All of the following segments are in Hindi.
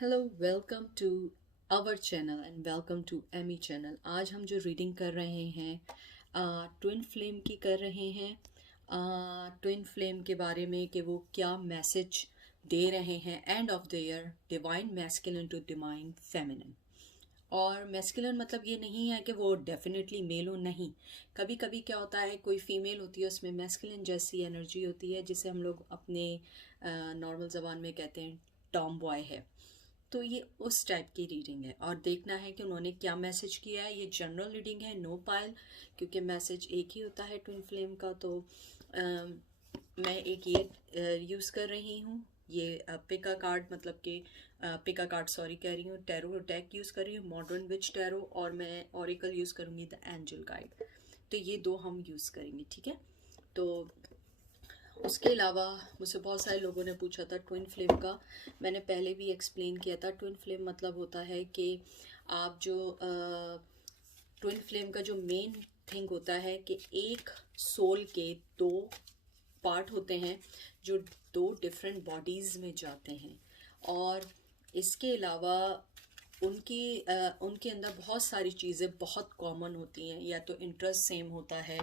Hello, welcome to our channel and welcome to Amy channel. आज हम जो रीडिंग कर रहे हैं ट्विन फ्लेम की कर रहे हैं। ट्विन फ्लेम के बारे में कि वो क्या मैसेज दे रहे हैं end of the year, divine masculine to divine feminine. और मैस्कुलिन मतलब ये नहीं है कि वो डेफिनेटली मेल हो, नहीं। कभी कभी क्या होता है, कोई फीमेल होती है उसमें मैस्कुलिन जैसी एनर्जी होती है, जिसे हम लोग अपने नॉर्मल ज़बान में कहते हैं टॉम बॉय है। तो ये उस टाइप की रीडिंग है और देखना है कि उन्होंने क्या मैसेज किया है। ये जनरल रीडिंग है, नो पाइल, क्योंकि मैसेज एक ही होता है ट्विन फ्लेम का। तो मैं एक ये यूज़ कर रही हूँ। ये पिका कार्ड, मतलब कि पिका कार्ड सॉरी कह रही हूँ, टैरो डेक यूज़ कर रही हूँ, मॉडर्न विच टैरो, और मैं ऑरिकल यूज़ करूँगी द एंजल गाइड। तो ये दो हम यूज़ करेंगे, ठीक है। तो उसके अलावा मुझसे बहुत सारे लोगों ने पूछा था ट्विन फ्लेम का। मैंने पहले भी एक्सप्लेन किया था। ट्विन फ्लेम मतलब होता है कि आप जो ट्विन फ्लेम का जो मेन थिंग होता है कि एक सोल के दो पार्ट होते हैं जो दो डिफरेंट बॉडीज़ में जाते हैं। और इसके अलावा उनके अंदर बहुत सारी चीज़ें बहुत कॉमन होती हैं। या तो इंटरेस्ट सेम होता है,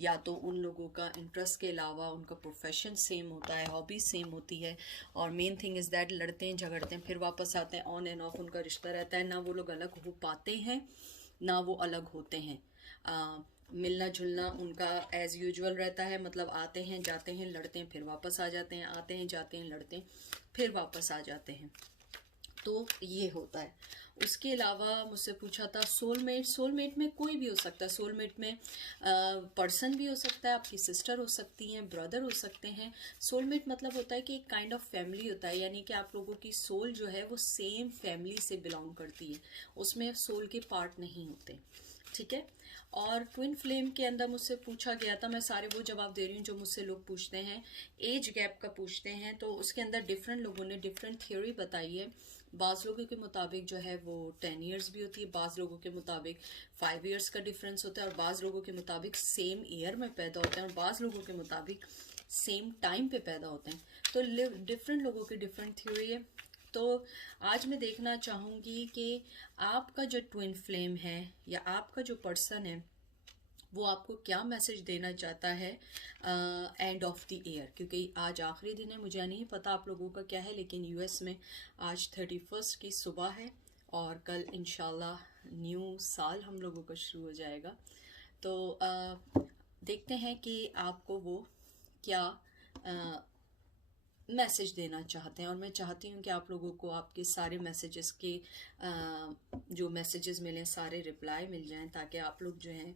या तो उन लोगों का इंटरेस्ट के अलावा उनका प्रोफेशन सेम होता है, हॉबी सेम होती है। और मेन थिंग इज़ दैट लड़ते हैं, झगड़ते हैं, फिर वापस आते हैं, ऑन एंड ऑफ उनका रिश्ता रहता है। ना वो लोग अलग हो पाते हैं, ना वो अलग होते हैं। मिलना जुलना उनका एज़ यूजुअल रहता है, मतलब आते हैं जाते हैं, लड़ते हैं, फिर वापस आ जाते हैं, आते हैं जाते हैं, लड़ते हैं, फिर वापस आ जाते हैं। तो ये होता है। उसके अलावा मुझसे पूछा था सोलमेट। सोलमेट में कोई भी हो सकता है। सोलमेट में पर्सन भी हो सकता है, आपकी सिस्टर हो सकती हैं, ब्रदर हो सकते हैं। सोलमेट मतलब होता है कि एक काइंड ऑफ फैमिली होता है, यानी कि आप लोगों की सोल जो है वो सेम फैमिली से बिलोंग करती है, उसमें सोल के पार्ट नहीं होते, ठीक है। और ट्विन फ्लेम के अंदर मुझसे पूछा गया था, मैं सारे वो जवाब दे रही हूँ जो मुझसे लोग पूछते हैं। एज गैप का पूछते हैं, तो उसके अंदर डिफरेंट लोगों ने डिफरेंट थ्योरी बताई है। बाज़ लोगों के मुताबिक जो है वो 10 ईयर्स भी होती है, बाज़ लोगों के मुताबिक 5 ईयर्स का डिफरेंस होता है, और बाज़ लोगों के मुताबिक सेम ईयर में पैदा होते हैं, और बाज़ लोगों के मुताबिक सेम टाइम पे पैदा होते हैं। तो डिफरेंट लोगों की डिफरेंट थ्योरी है। तो आज मैं देखना चाहूँगी कि आपका जो ट्विन फ्लेम है या आपका जो पर्सन है वो आपको क्या मैसेज देना चाहता है एंड ऑफ द ईयर। क्योंकि आज आखिरी दिन है, मुझे नहीं पता आप लोगों का क्या है, लेकिन यूएस में आज 31 की सुबह है और कल इंशाल्लाह न्यू साल हम लोगों का शुरू हो जाएगा। तो देखते हैं कि आपको वो क्या मैसेज देना चाहते हैं। और मैं चाहती हूँ कि आप लोगों को आपके सारे मैसेजेस के जो मैसेजेस मिलें सारे रिप्लाई मिल जाएं, ताकि आप लोग जो हैं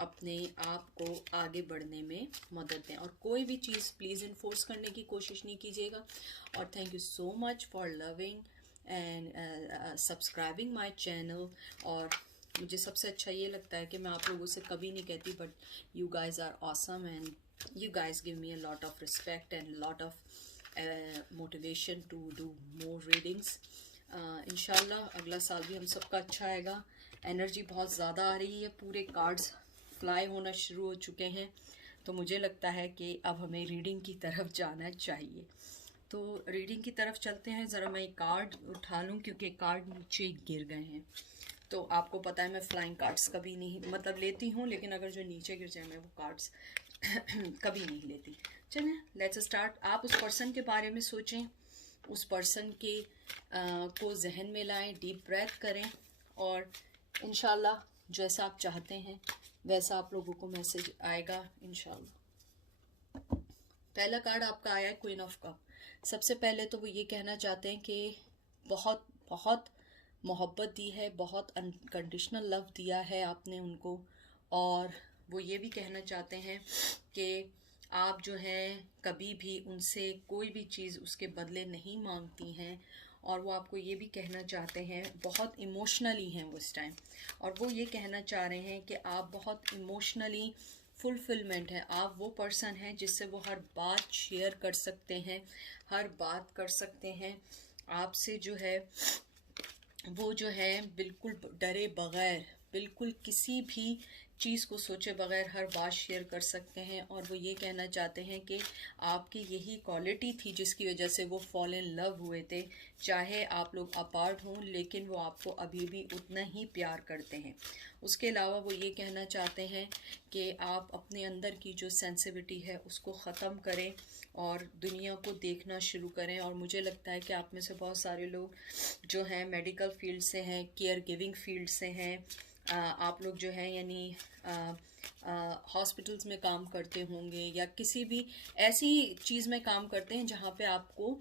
अपने आप को आगे बढ़ने में मदद दें। और कोई भी चीज़ प्लीज़ इन्फोर्स करने की कोशिश नहीं कीजिएगा। और thank you so much for loving and subscribing my channel. और मुझे सबसे अच्छा ये लगता है कि मैं आप लोगों से कभी नहीं कहती, but you guys are awesome and you guys give me a lot of respect and a lot of motivation to do more readings. इंशाल्लाह अगला साल भी हम सबका अच्छा आएगा। एनर्जी बहुत ज़्यादा आ रही है, पूरे कार्ड्स फ्लाई होना शुरू हो चुके हैं, तो मुझे लगता है कि अब हमें रीडिंग की तरफ जाना चाहिए। तो रीडिंग की तरफ चलते हैं। ज़रा मैं कार्ड उठा लूँ क्योंकि कार्ड नीचे गिर गए हैं। तो आपको पता है मैं फ्लाइंग कार्ड्स कभी नहीं, मतलब लेती हूँ, लेकिन अगर जो नीचे गिर जाए मैं वो कार्ड्स कभी नहीं लेती। चलें लेट्स स्टार्ट। आप उस पर्सन के बारे में सोचें, उस पर्सन के को जहन में लाएं, डीप ब्रेथ करें, और इंशाल्लाह जैसा आप चाहते हैं वैसा आप लोगों को मैसेज आएगा इंशाल्लाह। पहला कार्ड आपका आया है क्वीन ऑफ कप। सबसे पहले तो वो ये कहना चाहते हैं कि बहुत बहुत मोहब्बत दी है, बहुत अनकंडीशनल लव दिया है आपने उनको। और वो ये भी कहना चाहते हैं कि आप जो है कभी भी उनसे कोई भी चीज़ उसके बदले नहीं मांगती हैं। और वो आपको ये भी कहना चाहते हैं, बहुत इमोशनली हैं वो इस टाइम, और वो ये कहना चाह रहे हैं कि आप बहुत इमोशनली फुलफिलमेंट है। आप वो पर्सन हैं जिससे वो हर बात शेयर कर सकते हैं, हर बात कर सकते हैं आपसे। जो है वो जो है बिल्कुल डरे बगैर, बिल्कुल किसी भी चीज़ को सोचे बगैर हर बात शेयर कर सकते हैं, और वो ये कहना चाहते हैं कि आपकी यही क्वालिटी थी जिसकी वजह से वो फॉल इन लव हुए थे। चाहे आप लोग अपार्ट हों, लेकिन वो आपको अभी भी उतना ही प्यार करते हैं। उसके अलावा वो ये कहना चाहते हैं कि आप अपने अंदर की जो सेंसिटिविटी है उसको ख़त्म करें और दुनिया को देखना शुरू करें। और मुझे लगता है कि आप में से बहुत सारे लोग जो हैं मेडिकल फील्ड से हैं, केयर गिविंग फील्ड से हैं, आप लोग जो हैं यानी हॉस्पिटल्स में काम करते होंगे या किसी भी ऐसी चीज़ में काम करते हैं जहाँ पे आपको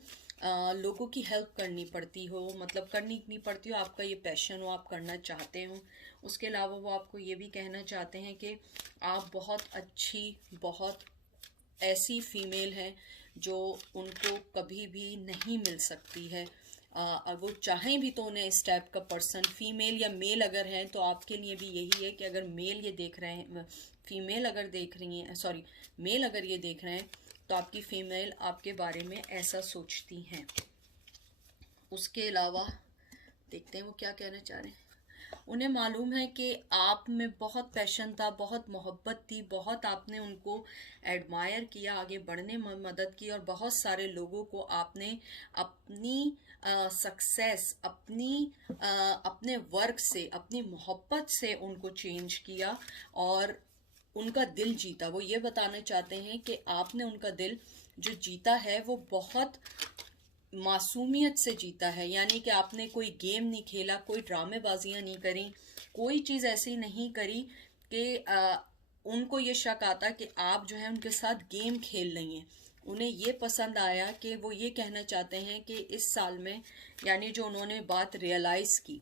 लोगों की हेल्प करनी पड़ती हो, मतलब करनी नहीं पड़ती हो, आपका ये पैशन हो, आप करना चाहते हो। उसके अलावा वो आपको ये भी कहना चाहते हैं कि आप बहुत अच्छी, बहुत ऐसी फीमेल हैं जो उनको कभी भी नहीं मिल सकती है। और वो चाहें भी तो उन्हें इस टाइप का पर्सन, फीमेल या मेल अगर हैं, तो आपके लिए भी यही है कि अगर मेल ये देख रहे हैं, फीमेल अगर देख रही हैं, सॉरी मेल अगर ये देख रहे हैं, तो आपकी फीमेल आपके बारे में ऐसा सोचती हैं। उसके अलावा देखते हैं वो क्या कहना चाह रहे हैं। उन्हें मालूम है कि आप में बहुत पैशन था, बहुत मोहब्बत थी, बहुत आपने उनको एडमायर किया, आगे बढ़ने में मदद की, और बहुत सारे लोगों को आपने अपनी सक्सेस, अपने वर्क से, अपनी मोहब्बत से उनको चेंज किया और उनका दिल जीता। वो ये बताना चाहते हैं कि आपने उनका दिल जो जीता है वो बहुत मासूमियत से जीता है, यानी कि आपने कोई गेम नहीं खेला, कोई ड्रामेबाजियां नहीं करी, कोई चीज़ ऐसी नहीं करी कि उनको ये शक आता कि आप जो है उनके साथ गेम खेल रही हैं। उन्हें ये पसंद आया कि वो ये कहना चाहते हैं कि इस साल में, यानी जो उन्होंने बात रियलाइज़ की,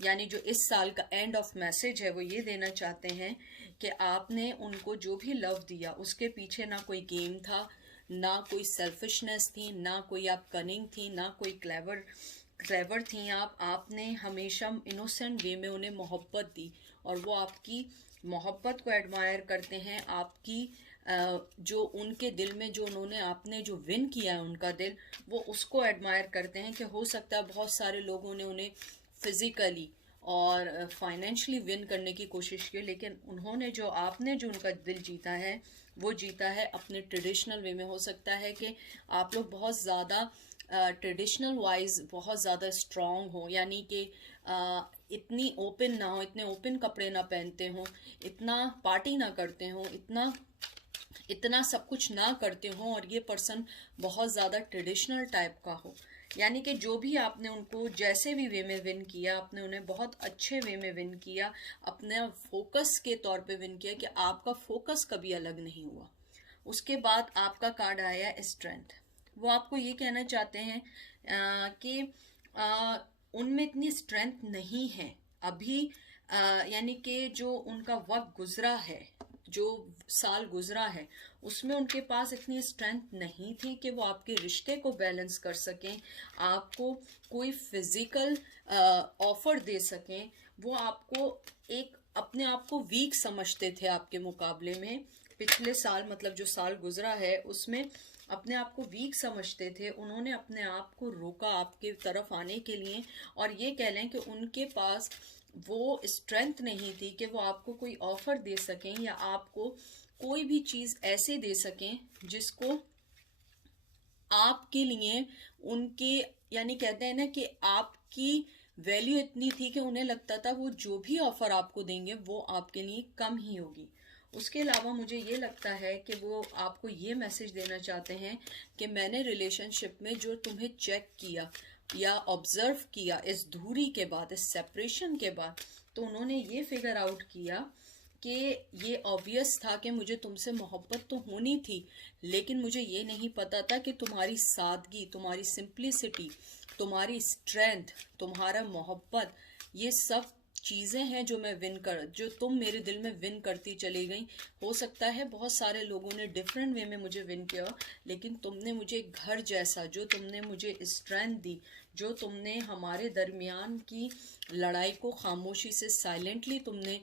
यानी जो इस साल का एंड ऑफ मैसेज है, वो ये देना चाहते हैं कि आपने उनको जो भी लव दिया उसके पीछे ना कोई गेम था, ना कोई सेल्फिशनेस थी, ना कोई आप कनिंग थी, ना कोई क्लेवर थी। आपने हमेशा इनोसेंट वे में उन्हें मोहब्बत दी, और वो आपकी मोहब्बत को एडमायर करते हैं। आपकी जो उनके दिल में जो उन्होंने आपने जो विन किया है उनका दिल, वो उसको एडमायर करते हैं। कि हो सकता है बहुत सारे लोगों ने उन्हें फिजिकली और फाइनेंशियली विन करने की कोशिश की, लेकिन उन्होंने जो आपने जो उनका दिल जीता है वो जीता है अपने ट्रेडिशनल वे में। हो सकता है कि आप लोग बहुत ज़्यादा ट्रेडिशनल वाइज बहुत ज़्यादा स्ट्रॉन्ग हो, यानी कि इतनी ओपन ना हो, इतने ओपन कपड़े ना पहनते हो, इतना पार्टी ना करते हो, इतना सब कुछ ना करते हो, और ये पर्सन बहुत ज़्यादा ट्रेडिशनल टाइप का हो। यानी कि जो भी आपने उनको जैसे भी वे में विन किया, आपने उन्हें बहुत अच्छे वे में विन किया, अपने फोकस के तौर पे विन किया कि आपका फोकस कभी अलग नहीं हुआ। उसके बाद आपका कार्ड आया स्ट्रेंथ। वो आपको ये कहना चाहते हैं कि उनमें इतनी स्ट्रेंथ नहीं है अभी, यानी कि जो उनका वक्त गुजरा है, जो साल गुजरा है, उसमें उनके पास इतनी स्ट्रेंथ नहीं थी कि वो आपके रिश्ते को बैलेंस कर सकें, आपको कोई फिजिकल ऑफर दे सकें। वो आपको एक अपने आप को वीक समझते थे आपके मुकाबले में। पिछले साल, मतलब जो साल गुजरा है, उसमें अपने आप को वीक समझते थे। उन्होंने अपने आप को रोका आपके तरफ आने के लिए, और ये कह लें कि उनके पास वो स्ट्रेंथ नहीं थी कि वो आपको कोई ऑफर दे सकें या आपको कोई भी चीज़ ऐसे दे सकें जिसको आपके लिए उनके, यानी कहते हैं ना कि आपकी वैल्यू इतनी थी कि उन्हें लगता था वो जो भी ऑफर आपको देंगे वो आपके लिए कम ही होगी। उसके अलावा मुझे ये लगता है कि वो आपको ये मैसेज देना चाहते हैं कि मैंने रिलेशनशिप में जो तुम्हें चेक किया या ऑब्जर्व किया इस दूरी के बाद, इस सेपरेशन के बाद, तो उन्होंने ये फिगर आउट किया कि ये ऑब्वियस था कि मुझे तुमसे मोहब्बत तो होनी थी, लेकिन मुझे ये नहीं पता था कि तुम्हारी सादगी, तुम्हारी सिंप्लिसिटी, तुम्हारी स्ट्रेंथ, तुम्हारा मोहब्बत, ये सब चीज़ें हैं जो तुम मेरे दिल में विन करती चली गई। हो सकता है बहुत सारे लोगों ने डिफरेंट वे में मुझे विन किया, लेकिन तुमने मुझे घर जैसा, जो तुमने मुझे स्ट्रेंथ दी, जो तुमने हमारे दरमियान की लड़ाई को खामोशी से साइलेंटली तुमने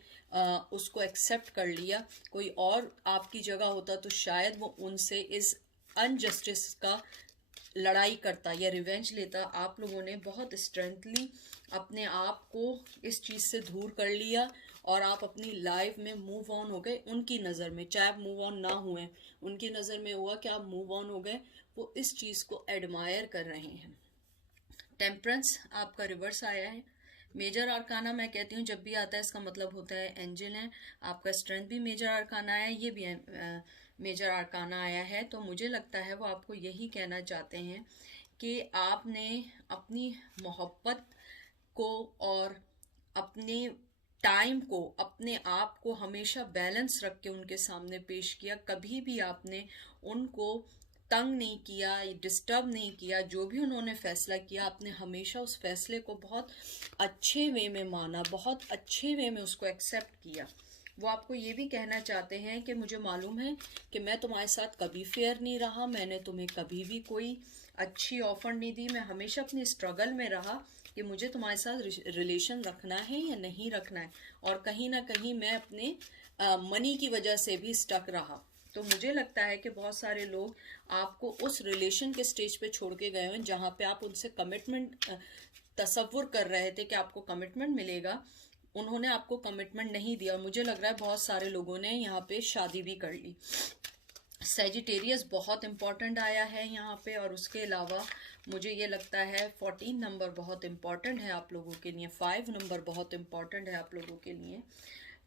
उसको एक्सेप्ट कर लिया। कोई और आपकी जगह होता तो शायद वो उनसे इस अनजस्टिस का लड़ाई करता या रिवेंज लेता, आप लोगों ने बहुत स्ट्रेंथली अपने आप को इस चीज़ से दूर कर लिया और आप अपनी लाइफ में मूव ऑन हो गए उनकी नज़र में। चाहे आप मूव ऑन ना हुए, उनकी नज़र में हुआ कि आप मूव ऑन हो गए, वो इस चीज़ को एडमायर कर रहे हैं। टेम्परेंस आपका रिवर्स आया है। मेजर आर्काना मैं कहती हूँ जब भी आता है इसका मतलब होता है एंजल है। आपका स्ट्रेंथ भी मेजर आर्काना आया है, ये भी मेजर आर्काना आया है। तो मुझे लगता है वो आपको यही कहना चाहते हैं कि आपने अपनी मोहब्बत को और अपने टाइम को, अपने आप को हमेशा बैलेंस रख के उनके सामने पेश किया। कभी भी आपने उनको तंग नहीं किया, डिस्टर्ब नहीं किया। जो भी उन्होंने फैसला किया, आपने हमेशा उस फैसले को बहुत अच्छे वे में माना, बहुत अच्छे वे में उसको एक्सेप्ट किया। वो आपको ये भी कहना चाहते हैं कि मुझे मालूम है कि मैं तुम्हारे साथ कभी फेयर नहीं रहा, मैंने तुम्हें कभी भी कोई अच्छी ऑफर नहीं दी, मैं हमेशा अपनी स्ट्रगल में रहा कि मुझे तुम्हारे साथ रिलेशन रखना है या नहीं रखना है, और कहीं ना कहीं मैं अपने मनी की वजह से भी स्टक रहा। तो मुझे लगता है कि बहुत सारे लोग आपको उस रिलेशन के स्टेज पे छोड़ के गए हैं जहाँ पे आप उनसे कमिटमेंट तसव्वुर कर रहे थे कि आपको कमिटमेंट मिलेगा, उन्होंने आपको कमिटमेंट नहीं दिया। और मुझे लग रहा है बहुत सारे लोगों ने यहाँ पे शादी भी कर ली। सेजिटेरियस बहुत इंपॉर्टेंट आया है यहाँ पे, और उसके अलावा मुझे ये लगता है 14 नंबर बहुत इंपॉर्टेंट है आप लोगों के लिए, 5 नंबर बहुत इंपॉर्टेंट है आप लोगों के लिए।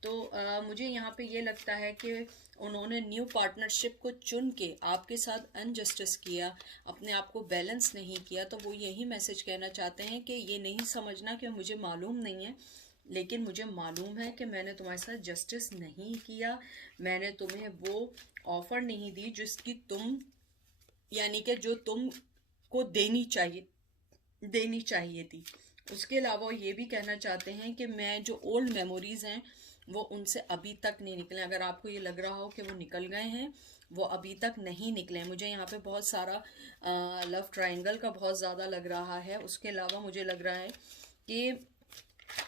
तो मुझे यहाँ पे ये लगता है कि उन्होंने न्यू पार्टनरशिप को चुन के आपके साथ अनजस्टिस किया, अपने आप को बैलेंस नहीं किया। तो वो यही मैसेज कहना चाहते हैं कि ये नहीं समझना कि मुझे मालूम नहीं है, लेकिन मुझे मालूम है कि मैंने तुम्हारे साथ जस्टिस नहीं किया, मैंने तुम्हें वो ऑफर नहीं दी जिसकी तुम, यानी कि जो तुम को देनी चाहिए थी। उसके अलावा ये भी कहना चाहते हैं कि मैं जो ओल्ड मेमोरीज हैं वो उनसे अभी तक नहीं निकले। अगर आपको ये लग रहा हो कि वो निकल गए हैं, वो अभी तक नहीं निकले हैं। मुझे यहाँ पे बहुत सारा लव ट्रायंगल का बहुत ज़्यादा लग रहा है। उसके अलावा मुझे लग रहा है कि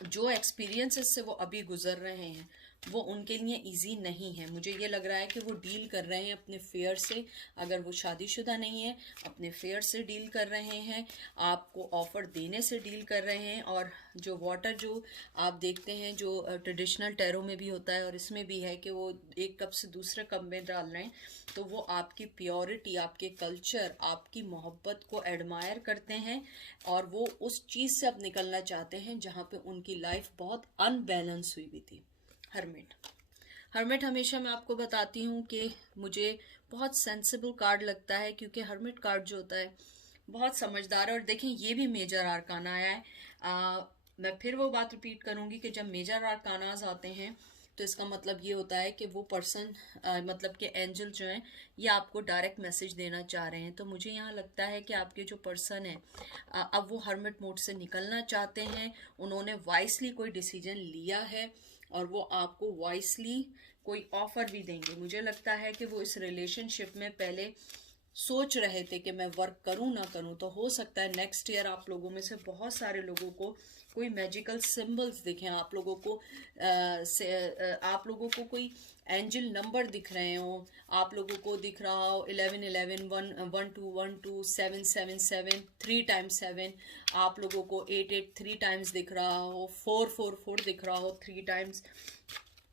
जो एक्सपीरियंसेस से वो अभी गुजर रहे हैं वो उनके लिए इजी नहीं है। मुझे ये लग रहा है कि वो डील कर रहे हैं अपने फेयर से, अगर वो शादीशुदा नहीं है अपने फेयर से डील कर रहे हैं, आपको ऑफर देने से डील कर रहे हैं। और जो वाटर जो आप देखते हैं जो ट्रेडिशनल टैरो में भी होता है और इसमें भी है कि वो एक कप से दूसरे कप में डाल रहे हैं, तो वो आपकी प्योरिटी, आपके कल्चर, आपकी मोहब्बत को एडमायर करते हैं और वो उस चीज़ से अब निकलना चाहते हैं जहाँ पे उनकी लाइफ बहुत अनबैलेंस हुई थी। हर्मिट हमेशा मैं आपको बताती हूँ कि मुझे बहुत सेंसिबल कार्ड लगता है, क्योंकि हर्मिट कार्ड जो होता है बहुत समझदार है। और देखें ये भी मेजर आर्काना आया है। मैं फिर वो बात रिपीट करूँगी कि जब मेजर आर्कानाज आते हैं तो इसका मतलब ये होता है कि वो पर्सन, मतलब कि एंजल जो हैं ये आपको डायरेक्ट मैसेज देना चाह रहे हैं। तो मुझे यहाँ लगता है कि आपके जो पर्सन है अब वो हर्मिट मोड से निकलना चाहते हैं, उन्होंने वाइसली कोई डिसीजन लिया है और वो आपको वॉइसली कोई ऑफर भी देंगे। मुझे लगता है कि वो इस रिलेशनशिप में पहले सोच रहे थे कि मैं वर्क करूं ना करूं। तो हो सकता है नेक्स्ट ईयर आप लोगों में से बहुत सारे लोगों को कोई मैजिकल सिंबल्स दिखें, आप लोगों को आप लोगों को कोई एंजल नंबर दिख रहे हो, आप लोगों को दिख रहा हो 1111 11212 777 3 टाइम्स 7, आप लोगों को 88 3 टाइम्स दिख रहा हो, 444 दिख रहा हो 3 टाइम्स।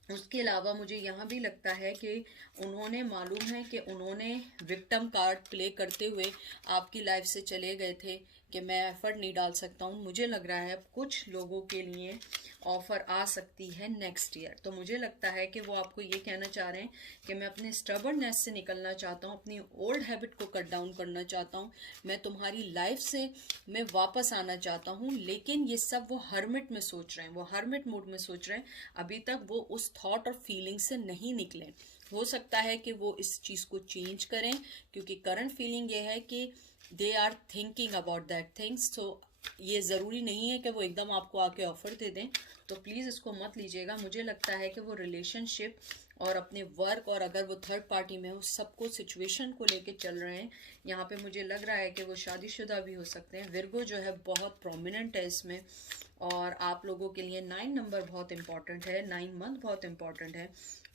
उसके अलावा मुझे यहाँ भी लगता है कि उन्होंने, मालूम है कि उन्होंने विक्टिम कार्ड प्ले करते हुए आपकी लाइफ से चले गए थे कि मैं एफर्ट नहीं डाल सकता हूँ। मुझे लग रहा है कुछ लोगों के लिए ऑफर आ सकती है नेक्स्ट ईयर। तो मुझे लगता है कि वो आपको ये कहना चाह रहे हैं कि मैं अपने स्टबर्ननेस से निकलना चाहता हूँ, अपनी ओल्ड हैबिट को कट डाउन करना चाहता हूँ, मैं तुम्हारी लाइफ से मैं वापस आना चाहता हूँ। लेकिन ये सब वो हर्मिट में सोच रहे हैं, वो हर्मिट मोड में सोच रहे हैं। अभी तक वो उस थॉट और फीलिंग से नहीं निकले। हो सकता है कि वो इस चीज़ को चेंज करें, क्योंकि करंट फीलिंग ये है कि they are thinking about that things. तो ये ज़रूरी नहीं है कि वो एकदम आपको आके ऑफ़र दे दें, तो प्लीज़ इसको मत लीजिएगा। मुझे लगता है कि वो रिलेशनशिप और अपने वर्क, और अगर वो थर्ड पार्टी में हो, सबको सिचुएशन को लेके चल रहे हैं। यहाँ पे मुझे लग रहा है कि वो शादीशुदा भी हो सकते हैं। विर्गो जो है बहुत प्रोमिनेंट है इसमें, और आप लोगों के लिए 9 नंबर बहुत इंपॉर्टेंट है, 9 मंथ बहुत इंपॉर्टेंट है।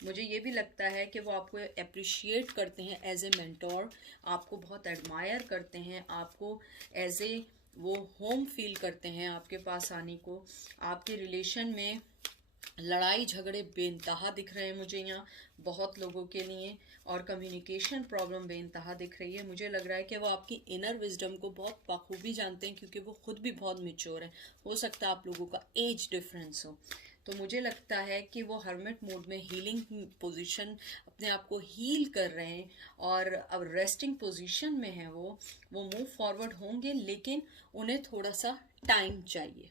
मुझे ये भी लगता है कि वो आपको अप्रिशिएट करते हैं एज ए मेंटोर, आपको बहुत एडमायर करते हैं, आपको एज ए वो होम फील करते हैं आपके पास आने को। आपके रिलेशन में लड़ाई झगड़े बेइंतहा दिख रहे हैं मुझे यहाँ बहुत लोगों के लिए, और कम्युनिकेशन प्रॉब्लम बेइंतहा दिख रही है। मुझे लग रहा है कि वो आपकी इनर विजडम को बहुत बखूबी जानते हैं, क्योंकि वो खुद भी बहुत मैच्योर हैं। हो सकता है आप लोगों का एज डिफरेंस हो। तो मुझे लगता है कि वो हर्मिट मोड में हीलिंग पोजीशन, अपने आप को हील कर रहे हैं, और अब रेस्टिंग पोजीशन में है वो मूव फॉरवर्ड होंगे, लेकिन उन्हें थोड़ा सा टाइम चाहिए।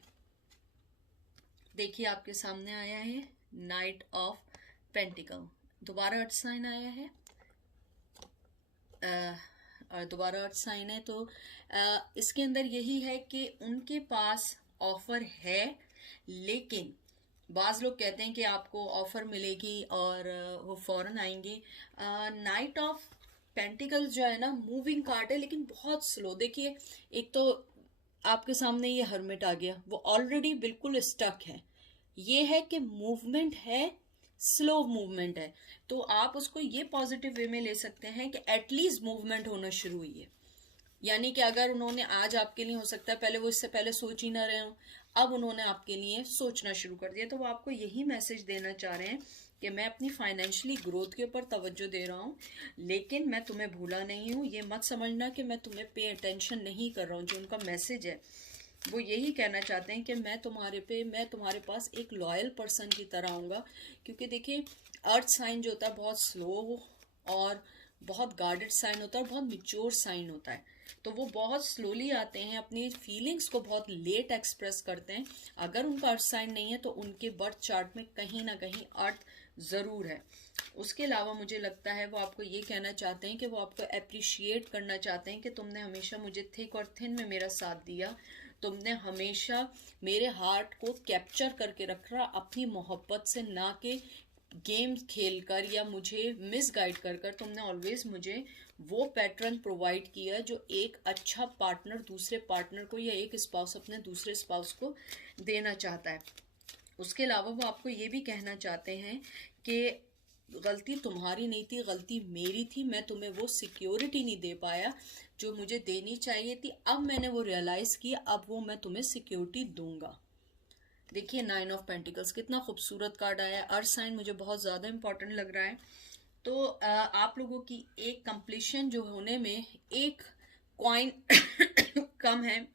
देखिए आपके सामने आया है नाइट ऑफ पेंटिकल, दोबारा अर्थ साइन आया है, और दोबारा अर्थ साइन है। तो इसके अंदर यही है कि उनके पास ऑफर है, लेकिन बाज़ लोग कहते हैं कि आपको ऑफर मिलेगी और वो फौरन आएंगे। नाइट ऑफ पेंटिकल जो है ना, मूविंग कार्ड है, लेकिन बहुत स्लो। देखिए, एक तो आपके सामने ये हर्मिट आ गया, वो ऑलरेडी बिल्कुल स्टक है। ये है कि मूवमेंट है, स्लो मूवमेंट है, तो आप उसको ये पॉजिटिव वे में ले सकते हैं कि एटलीस्ट मूवमेंट होना शुरू हुई है। यानी कि अगर उन्होंने आज आपके लिए, हो सकता है पहले वो इससे पहले सोच ही ना रहे हो, अब उन्होंने आपके लिए सोचना शुरू कर दिया, तो वो आपको यही मैसेज देना चाह रहे हैं कि मैं अपनी फाइनेंशियली ग्रोथ के ऊपर तवज्जो दे रहा हूँ, लेकिन मैं तुम्हें भूला नहीं हूँ। ये मत समझना कि मैं तुम्हें पे अटेंशन नहीं कर रहा हूँ। जो उनका मैसेज है वो यही कहना चाहते हैं कि मैं तुम्हारे पास एक लॉयल पर्सन की तरह आऊँगा। क्योंकि देखिए, अर्थ साइन जो होता है बहुत स्लो और बहुत गार्डेड साइन होता है, और बहुत मिच्योर साइन होता है, तो वो बहुत स्लोली आते हैं, अपनी फीलिंग्स को बहुत लेट एक्सप्रेस करते हैं। अगर उनका अर्थ साइन नहीं है तो उनके बर्थ चार्ट में कहीं ना कहीं अर्थ ज़रूर है। उसके अलावा मुझे लगता है वो आपको ये कहना चाहते हैं कि वो आपको अप्रिशिएट करना चाहते हैं कि तुमने हमेशा मुझे थिक और थिन में मेरा साथ दिया, तुमने हमेशा मेरे हार्ट को कैप्चर करके रखा अपनी मोहब्बत से, ना कि गेम खेलकर या मुझे मिसगाइड कर कर। तुमने ऑलवेज मुझे वो पैटर्न प्रोवाइड किया जो एक अच्छा पार्टनर दूसरे पार्टनर को, या एक स्पाउस अपने दूसरे स्पाउस को देना चाहता है। उसके अलावा वो आपको ये भी कहना चाहते हैं कि गलती तुम्हारी नहीं थी, गलती मेरी थी। मैं तुम्हें वो सिक्योरिटी नहीं दे पाया जो मुझे देनी चाहिए थी। अब मैंने वो रियलाइज़ किया, अब वो मैं तुम्हें सिक्योरिटी दूंगा। देखिए 9 ऑफ पेंटिकल्स कितना खूबसूरत कार्ड आया है। अर्थ साइन मुझे बहुत ज़्यादा इंपॉर्टेंट लग रहा है। तो आप लोगों की एक कंप्लीशन जो होने में एक कॉइन कम है,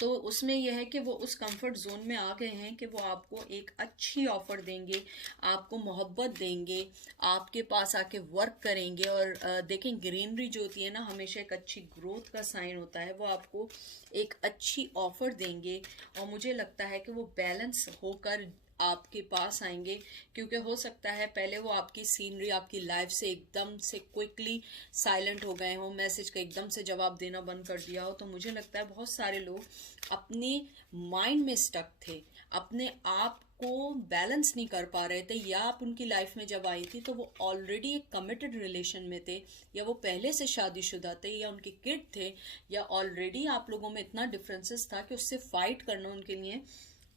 तो उसमें यह है कि वो उस कंफर्ट जोन में आ गए हैं कि वो आपको एक अच्छी ऑफर देंगे, आपको मोहब्बत देंगे, आपके पास आके वर्क करेंगे। और देखें, ग्रीनरी जो होती है ना, हमेशा एक अच्छी ग्रोथ का साइन होता है। वो आपको एक अच्छी ऑफर देंगे, और मुझे लगता है कि वो बैलेंस होकर आपके पास आएंगे। क्योंकि हो सकता है पहले वो आपकी सीनरी, आपकी लाइफ से एकदम से क्विकली साइलेंट हो गए हों, मैसेज का एकदम से जवाब देना बंद कर दिया हो। तो मुझे लगता है बहुत सारे लोग अपने माइंड में स्टक थे, अपने आप को बैलेंस नहीं कर पा रहे थे, या आप उनकी लाइफ में जब आई थी तो वो ऑलरेडी एक कमिटेड रिलेशन में थे, या वो पहले से शादीशुदा थे, या उनके किड थे, या ऑलरेडी आप लोगों में इतना डिफरेंसेस था कि उससे फाइट करना उनके लिए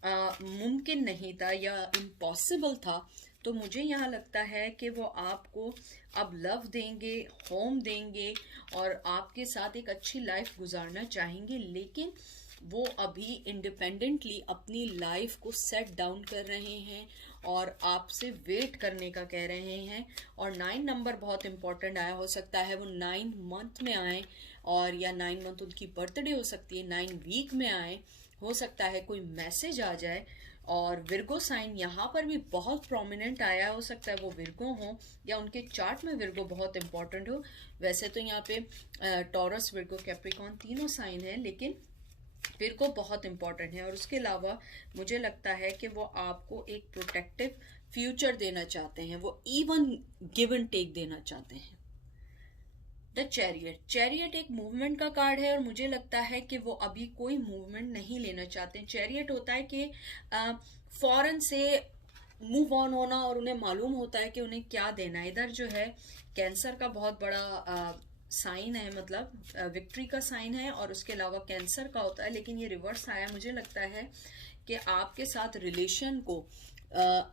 मुमकिन नहीं था या इम्पॉसिबल था। तो मुझे यहाँ लगता है कि वो आपको अब लव देंगे, होम देंगे, और आपके साथ एक अच्छी लाइफ गुजारना चाहेंगे। लेकिन वो अभी इंडिपेंडेंटली अपनी लाइफ को सेट डाउन कर रहे हैं और आपसे वेट करने का कह रहे हैं। और 9 नंबर बहुत इंपॉर्टेंट आया, हो सकता है वो 9 मंथ में आए, और या 9 मंथ उनकी बर्थडे हो सकती है, 9 वीक में आए, हो सकता है कोई मैसेज आ जाए। और विर्गो साइन यहाँ पर भी बहुत प्रोमिनेंट आया, हो सकता है वो विर्गो हो, या उनके चार्ट में विर्गो बहुत इंपॉर्टेंट हो। वैसे तो यहाँ पे टॉरस, विर्गो, कैप्रिकॉर्न तीनों साइन है, लेकिन विर्गो बहुत इंपॉर्टेंट है। और उसके अलावा मुझे लगता है कि वो आपको एक प्रोटेक्टिव फ्यूचर देना चाहते हैं, वो इवन गिव एंड टेक देना चाहते हैं। द चैरियट, चैरियट एक मूवमेंट का कार्ड है और मुझे लगता है कि वो अभी कोई मूवमेंट नहीं लेना चाहते हैं। चैरियट होता है कि फौरन से मूव ऑन होना और उन्हें मालूम होता है कि उन्हें क्या देना है। इधर जो है कैंसर का बहुत बड़ा साइन है, मतलब विक्ट्री का साइन है, और उसके अलावा कैंसर का होता है, लेकिन ये रिवर्स आया। मुझे लगता है कि आपके साथ रिलेशन को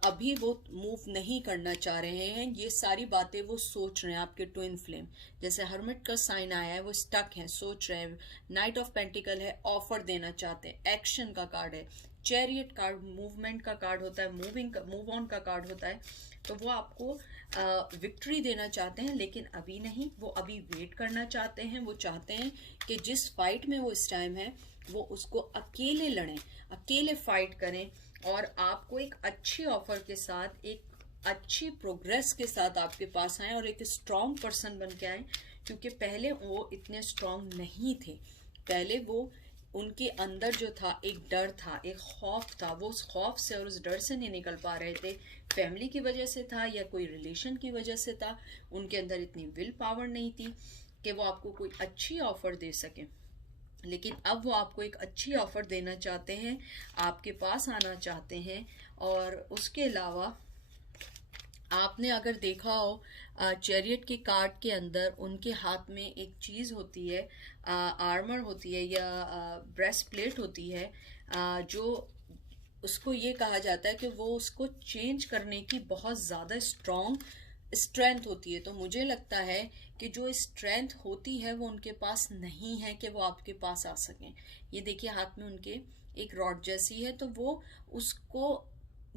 अभी वो मूव नहीं करना चाह रहे हैं। ये सारी बातें वो सोच रहे हैं। आपके ट्विन फ्लेम, जैसे हर्मिट का साइन आया है, वो स्टक हैं, सोच रहे हैं। नाइट ऑफ पेंटिकल है, ऑफर देना चाहते हैं, एक्शन का कार्ड है। चैरियट कार्ड मूवमेंट का कार्ड होता है, मूव ऑन का कार्ड होता है। तो वो आपको विक्ट्री देना चाहते हैं, लेकिन अभी नहीं, वो अभी वेट करना चाहते हैं। वो चाहते हैं कि जिस फाइट में वो इस टाइम है वो उसको अकेले लड़ें, अकेले फाइट करें, और आपको एक अच्छी ऑफर के साथ, एक अच्छी प्रोग्रेस के साथ आपके पास आए और एक स्ट्रॉन्ग पर्सन बन के आए। क्योंकि पहले वो इतने स्ट्रॉन्ग नहीं थे। पहले वो, उनके अंदर जो था एक डर था, एक खौफ था, वो उस खौफ से और उस डर से नहीं निकल पा रहे थे। फैमिली की वजह से था या कोई रिलेशन की वजह से था। उनके अंदर इतनी विल पावर नहीं थी कि वो आपको कोई अच्छी ऑफर दे सके। लेकिन अब वो आपको एक अच्छी ऑफर देना चाहते हैं, आपके पास आना चाहते हैं। और उसके अलावा आपने अगर देखा हो चैरियट के कार्ड के अंदर उनके हाथ में एक चीज़ होती है, आर्मर होती है या ब्रेस्ट प्लेट होती है, जो उसको ये कहा जाता है कि वो उसको चेंज करने की बहुत ज़्यादा स्ट्रॉन्ग स्ट्रेंथ होती है। तो मुझे लगता है कि जो स्ट्रेंथ होती है वो उनके पास नहीं है कि वो आपके पास आ सकें। ये देखिए हाथ में उनके एक रॉड जैसी है, तो वो उसको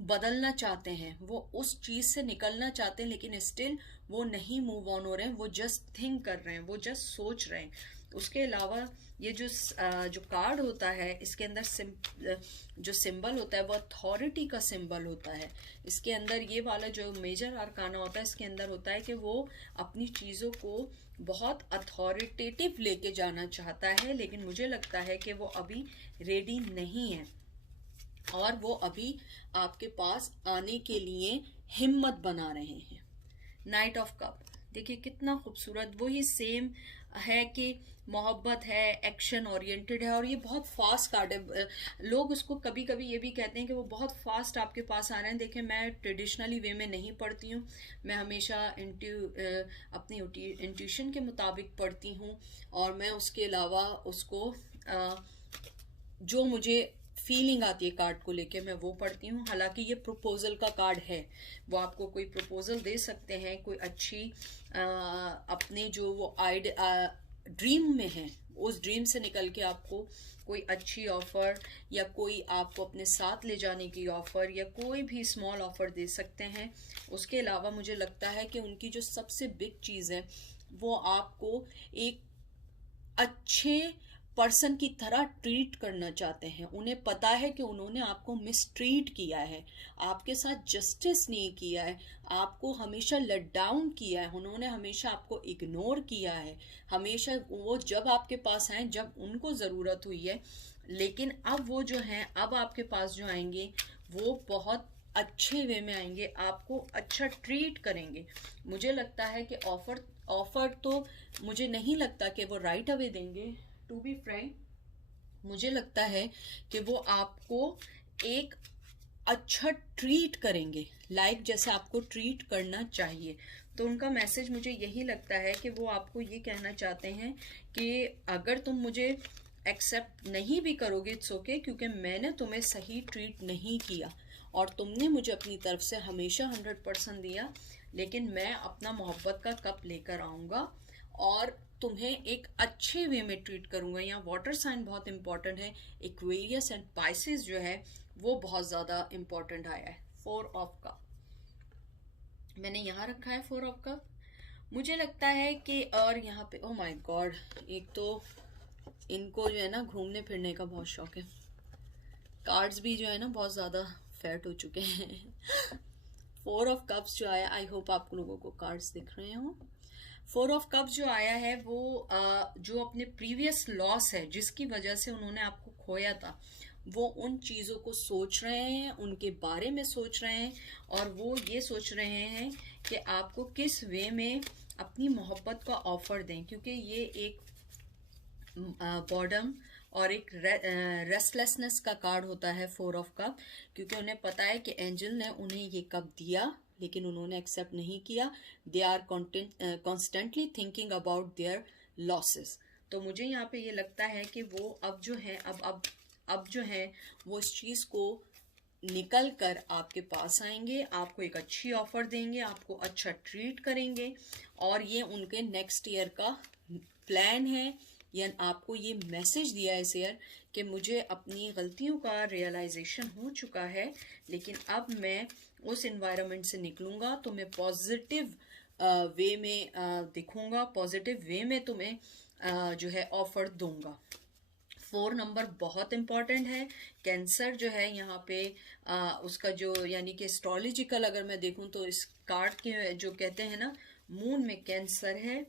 बदलना चाहते हैं, वो उस चीज़ से निकलना चाहते हैं, लेकिन स्टिल वो नहीं मूव ऑन हो रहे हैं। वो जस्ट थिंक कर रहे हैं, वो जस्ट सोच रहे हैं। उसके अलावा ये जो कार्ड होता है, इसके अंदर जो सिंबल होता है वो अथॉरिटी का सिंबल होता है। इसके अंदर ये वाला जो मेजर आर्काना होता है, इसके अंदर होता है कि वो अपनी चीज़ों को बहुत अथॉरिटेटिव लेके जाना चाहता है, लेकिन मुझे लगता है कि वो अभी रेडी नहीं है और वो अभी आपके पास आने के लिए हिम्मत बना रहे हैं। नाइट ऑफ कप, देखिए कितना खूबसूरत, वही सेम है कि मोहब्बत है, एक्शन ओरिएंटेड है, और ये बहुत फास्ट कार्ड है। लोग उसको कभी कभी ये भी कहते हैं कि वो बहुत फास्ट आपके पास आ रहे हैं। देखें, मैं ट्रेडिशनली वे में नहीं पढ़ती हूँ, मैं हमेशा अपनी इंट्यूशन के मुताबिक पढ़ती हूँ, और मैं उसके अलावा उसको जो मुझे फीलिंग आती है कार्ड को लेके मैं वो पढ़ती हूँ। हालांकि ये प्रपोजल का कार्ड है, वो आपको कोई प्रपोजल दे सकते हैं, कोई अच्छी अपने जो वो ड्रीम में है, उस ड्रीम से निकल के आपको कोई अच्छी ऑफर या कोई आपको अपने साथ ले जाने की ऑफर या कोई भी स्मॉल ऑफर दे सकते हैं। उसके अलावा मुझे लगता है कि उनकी जो सबसे बिग चीज़ है वो आपको एक अच्छे पर्सन की तरह ट्रीट करना चाहते हैं। उन्हें पता है कि उन्होंने आपको मिसट्रीट किया है, आपके साथ जस्टिस नहीं किया है, आपको हमेशा लेट डाउन किया है, उन्होंने हमेशा आपको इग्नोर किया है। हमेशा वो जब आपके पास आए जब उनको ज़रूरत हुई है, लेकिन अब वो जो हैं, अब आपके पास जो आएंगे वो बहुत अच्छे वे में आएंगे, आपको अच्छा ट्रीट करेंगे। मुझे लगता है कि ऑफर तो मुझे नहीं लगता कि वो राइट अवे देंगे। टू बी फ्रैंक, मुझे लगता है कि वो आपको एक अच्छा ट्रीट करेंगे, लाइक जैसे आपको ट्रीट करना चाहिए। तो उनका मैसेज मुझे यही लगता है कि वो आपको ये कहना चाहते हैं कि अगर तुम मुझे एक्सेप्ट नहीं भी करोगे इट्स ओके, क्योंकि मैंने तुम्हें सही ट्रीट नहीं किया और तुमने मुझे अपनी तरफ से हमेशा 100% दिया, लेकिन मैं अपना मोहब्बत का कप लेकर आऊँगा और तुम्हें एक अच्छे वे में ट्रीट करूँगा। यहाँ वाटर साइन बहुत इंपॉर्टेंट है, एक्वेरियस एंड पाइसेस जो है वो बहुत ज़्यादा इंपॉर्टेंट आया है। 4 ऑफ कप मैंने यहाँ रखा है, 4 ऑफ कप। मुझे लगता है कि, और यहाँ पे ओह माय गॉड, एक तो इनको जो है ना घूमने फिरने का बहुत शौक है, कार्ड्स भी जो है ना बहुत ज़्यादा फैट हो चुके हैं। 4 ऑफ कप्स जो आया, आई होप आप लोगों को कार्ड्स दिख रहे हो। 4 ऑफ कप्स जो आया है वो जो अपने प्रीवियस लॉस है जिसकी वजह से उन्होंने आपको खोया था, वो उन चीज़ों को सोच रहे हैं, उनके बारे में सोच रहे हैं, और वो ये सोच रहे हैं कि आपको किस वे में अपनी मोहब्बत का ऑफर दें, क्योंकि ये एक बॉर्डम और एक रेस्टलेसनेस का कार्ड होता है 4 ऑफ कप, क्योंकि उन्हें पता है कि एंजल ने उन्हें ये कप दिया लेकिन उन्होंने एक्सेप्ट नहीं किया. They are constantly thinking about their losses. तो मुझे यहाँ पे ये लगता है कि वो अब जो है अब जो है वो इस चीज़ को निकल कर आपके पास आएंगे, आपको एक अच्छी ऑफर देंगे, आपको अच्छा ट्रीट करेंगे, और ये उनके नेक्स्ट ईयर का प्लान है. या आपको ये मैसेज दिया है इस ईयर कि मुझे अपनी गलतियों का रियलाइजेशन हो चुका है, लेकिन अब मैं उस एनवायरनमेंट से निकलूंगा तो मैं पॉजिटिव वे में दिखूंगा, पॉजिटिव वे में तुम्हें जो है ऑफर दूंगा. 4 नंबर बहुत इम्पॉर्टेंट है. कैंसर जो है यहाँ पे उसका जो यानी कि एस्ट्रोलॉजिकल अगर मैं देखूं तो इस कार्ड के जो कहते हैं ना, मून में कैंसर है.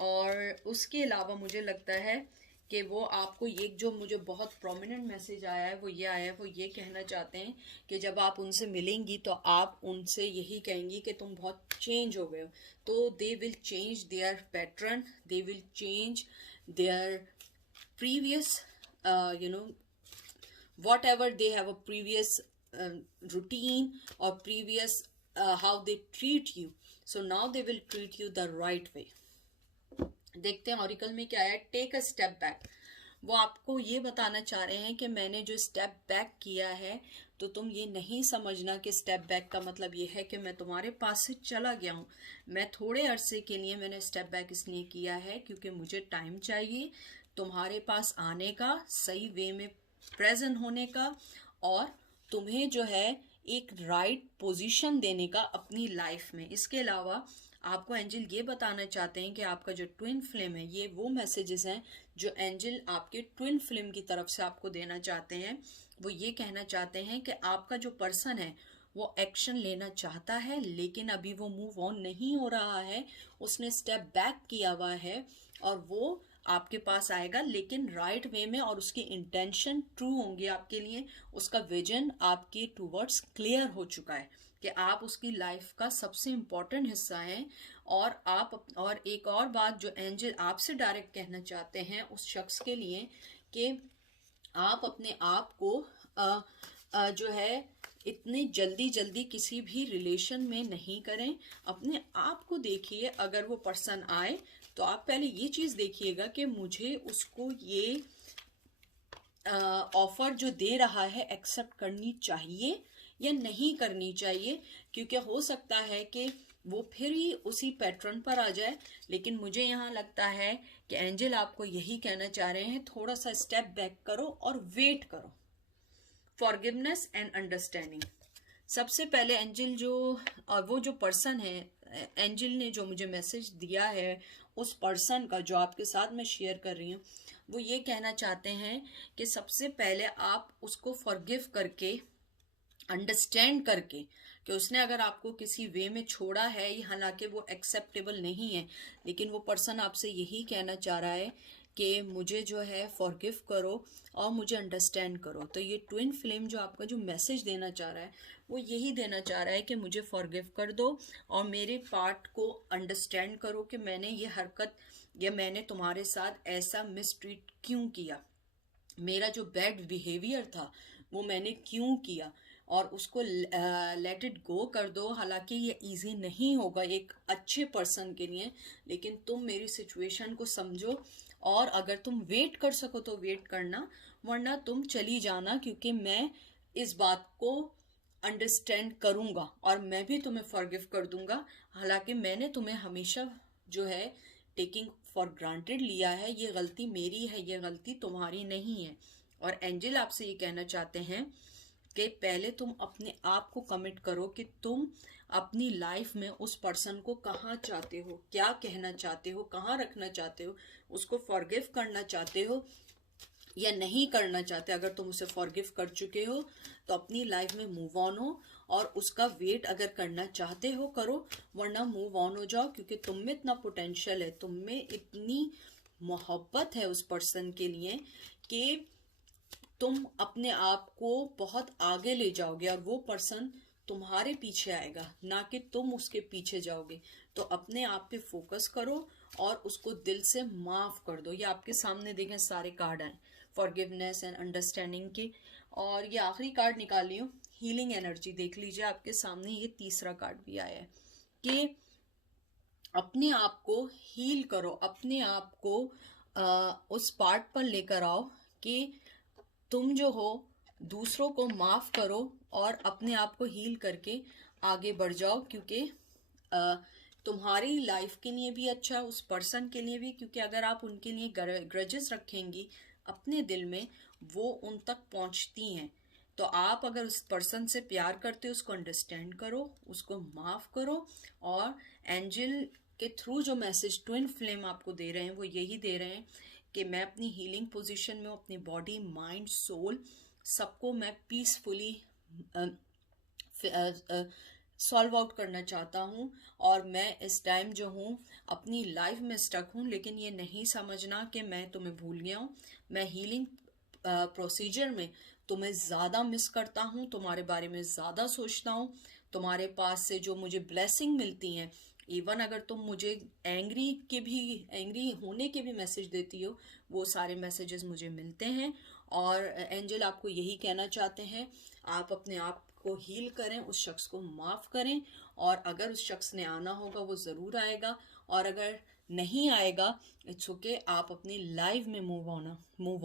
और उसके अलावा मुझे लगता है कि वो आपको ये जो मुझे बहुत प्रोमिनेंट मैसेज आया है वो ये आया है, वो ये कहना चाहते हैं कि जब आप उनसे मिलेंगी तो आप उनसे यही कहेंगी कि तुम बहुत चेंज हो गए हो. तो they will change their pattern, they will change their previous whatever they have a previous routine or previous how they treat you, so now they will treat you the right way. देखते हैं ऑरिकल में क्या है. Take a step back. वो आपको ये बताना चाह रहे हैं कि मैंने जो स्टेप बैक किया है तो तुम ये नहीं समझना कि स्टेप बैक का मतलब ये है कि मैं तुम्हारे पास से चला गया हूँ. मैं थोड़े अरसे के लिए मैंने स्टेप बैक इसलिए किया है क्योंकि मुझे टाइम चाहिए तुम्हारे पास आने का, सही वे में प्रेजेंट होने का, और तुम्हें जो है एक राइट पोजीशन देने का अपनी लाइफ में. इसके अलावा आपको एंजल ये बताना चाहते हैं कि आपका जो ट्विन फ्लेम है, ये वो मैसेजेस हैं जो एंजल आपके ट्विन फ्लेम की तरफ से आपको देना चाहते हैं. वो ये कहना चाहते हैं कि आपका जो पर्सन है वो एक्शन लेना चाहता है लेकिन अभी वो मूव ऑन नहीं हो रहा है, उसने स्टेप बैक किया हुआ है, और वो आपके पास आएगा लेकिन राइट वे में, और उसकी इंटेंशन ट्रू होंगी आपके लिए. उसका विजन आपके टूवर्ड्स क्लियर हो चुका है कि आप उसकी लाइफ का सबसे इम्पोर्टेंट हिस्सा हैं. और एक और बात जो एंजल आपसे डायरेक्ट कहना चाहते हैं उस शख्स के लिए कि आप अपने आप को जो है इतनी जल्दी किसी भी रिलेशन में नहीं करें. अपने आप को देखिए. अगर वो पर्सन आए तो आप पहले ये चीज़ देखिएगा कि मुझे उसको ये ऑफर जो दे रहा है एक्सेप्ट करनी चाहिए या नहीं करनी चाहिए, क्योंकि हो सकता है कि वो फिर ही उसी पैटर्न पर आ जाए. लेकिन मुझे यहाँ लगता है कि एंजल आपको यही कहना चाह रहे हैं, थोड़ा सा स्टेप बैक करो और वेट करो. Forgiveness and understanding. सबसे पहले एंजल वो जो पर्सन है, एंजल ने जो मुझे मैसेज दिया है उस पर्सन का जो आपके साथ मैं शेयर कर रही हूँ, वो ये कहना चाहते हैं कि सबसे पहले आप उसको फॉरगिव करके, अंडरस्टैंड करके कि उसने अगर आपको किसी वे में छोड़ा है, हालांकि वो एक्सेप्टेबल नहीं है, लेकिन वो पर्सन आपसे यही कहना चाह रहा है कि मुझे जो है फॉरगिव करो और मुझे अंडरस्टैंड करो. तो ये ट्विन फ्लेम जो आपका जो मैसेज देना चाह रहा है वो यही देना चाह रहा है कि मुझे फॉरगिव कर दो और मेरे पार्ट को अंडरस्टैंड करो कि मैंने ये हरकत या मैंने तुम्हारे साथ ऐसा मिसट्रीट क्यों किया, मेरा जो बैड बिहेवियर था वो मैंने क्यों किया, और उसको लेट इट गो कर दो. हालांकि ये इजी नहीं होगा एक अच्छे पर्सन के लिए, लेकिन तुम मेरी सिचुएशन को समझो, और अगर तुम वेट कर सको तो वेट करना, वरना तुम चली जाना, क्योंकि मैं इस बात को अंडरस्टैंड करूँगा और मैं भी तुम्हें फॉरगिव कर दूंगा. हालांकि मैंने तुम्हें हमेशा जो है टेकिंग फॉर ग्रांटेड लिया है, ये गलती मेरी है, ये गलती तुम्हारी नहीं है. और एंजल आपसे ये कहना चाहते हैं कि पहले तुम अपने आप को कमिट करो कि तुम अपनी लाइफ में उस पर्सन को कहाँ चाहते हो, क्या कहना चाहते हो, कहाँ रखना चाहते हो, उसको फॉरगिव करना चाहते हो या नहीं करना चाहते. अगर तुम उसे फॉरगिव कर चुके हो तो अपनी लाइफ में मूव ऑन हो, और उसका वेट अगर करना चाहते हो करो, वरना मूव ऑन हो जाओ, क्योंकि तुम में इतना पोटेंशियल है, तुम में इतनी मोहब्बत है उस पर्सन के लिए कि तुम अपने आप को बहुत आगे ले जाओगे और वो पर्सन तुम्हारे पीछे आएगा, ना कि तुम उसके पीछे जाओगे। तो अपने आप पे फोकस करो और उसको दिल से माफ कर दो। ये आपके सामने देखें सारे कार्ड आए फॉरगिवनेस एंड अंडरस्टैंडिंग के। और ये आखिरी कार्ड निकाली हूँ, हीलिंग एनर्जी। देख लीजिए आपके सामने ये तीसरा कार्ड भी आया है कि अपने आप को हील करो, अपने आप को उस पार्ट पर लेकर आओ कि तुम जो हो दूसरों को माफ करो और अपने आप को हील करके आगे बढ़ जाओ, क्योंकि तुम्हारी लाइफ के लिए भी अच्छा, उस पर्सन के लिए भी। क्योंकि अगर आप उनके लिए ग्रजेस रखेंगी अपने दिल में, वो उन तक पहुंचती हैं। तो आप अगर उस पर्सन से प्यार करते हो, उसको अंडरस्टैंड करो, उसको माफ करो। और एंजल के थ्रू जो मैसेज ट्विन फ्लेम आपको दे रहे हैं वो यही दे रहे हैं कि मैं अपनी हीलिंग पोजीशन में हूँ, अपनी बॉडी माइंड सोल सबको मैं पीसफुली सॉल्व आउट करना चाहता हूँ। और मैं इस टाइम जो हूँ अपनी लाइफ में स्टक हूँ, लेकिन ये नहीं समझना कि मैं तुम्हें भूल गया हूँ। मैं हीलिंग प्रोसीजर में तुम्हें ज़्यादा मिस करता हूँ, तुम्हारे बारे में ज़्यादा सोचता हूँ। तुम्हारे पास से जो मुझे ब्लेसिंग मिलती हैं, इवन अगर तुम मुझे एंग्री होने के भी मैसेज देती हो, वो सारे मैसेजेस मुझे मिलते हैं। और एंजल आपको यही कहना चाहते हैं, आप अपने आप को हील करें, उस शख्स को माफ़ करें। और अगर उस शख्स ने आना होगा वो ज़रूर आएगा, और अगर नहीं आएगा इट्स ओके, आप अपनी लाइफ में मूव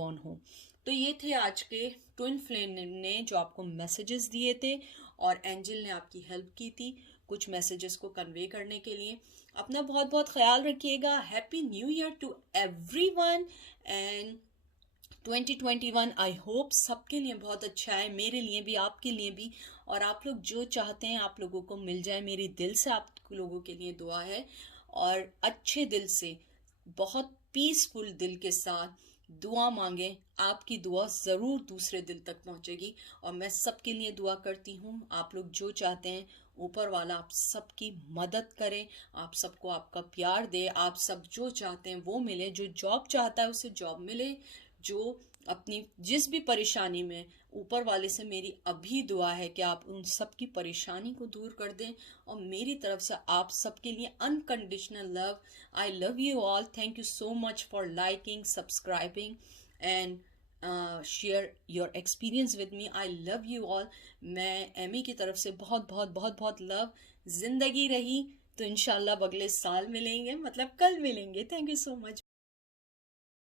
ऑन हो। तो ये थे आज के ट्विन फ्लेम ने जो आपको मैसेजेस दिए थे, और एंजल ने आपकी हेल्प की थी कुछ मैसेजेस को कन्वे करने के लिए। अपना बहुत बहुत ख्याल रखिएगा। Happy new year to everyone and 2021 I hope सबके लिए बहुत अच्छा है, मेरे लिए भी, आपके लिए भी। और आप लोग जो चाहते हैं आप लोगों को मिल जाए, मेरी दिल से आप लोगों के लिए दुआ है। और अच्छे दिल से, बहुत पीसफुल दिल के साथ दुआ मांगे, आपकी दुआ ज़रूर दूसरे दिल तक पहुंचेगी। और मैं सबके लिए दुआ करती हूँ, आप लोग जो चाहते हैं ऊपर वाला आप सबकी मदद करे, आप सबको आपका प्यार दे, आप सब जो चाहते हैं वो मिले। जो जॉब चाहता है उसे जॉब मिले, जो अपनी जिस भी परेशानी में, ऊपर वाले से मेरी अभी दुआ है कि आप उन सब की परेशानी को दूर कर दें। और मेरी तरफ से आप सबके लिए unconditional love. I love you all. Thank you so much for liking, subscribing and share your experience with me. I love you all. मैं एमी की तरफ से बहुत बहुत बहुत बहुत लव। जिंदगी रही तो इंशाल्लाह अगले साल मिलेंगे, मतलब कल मिलेंगे। Thank you so much.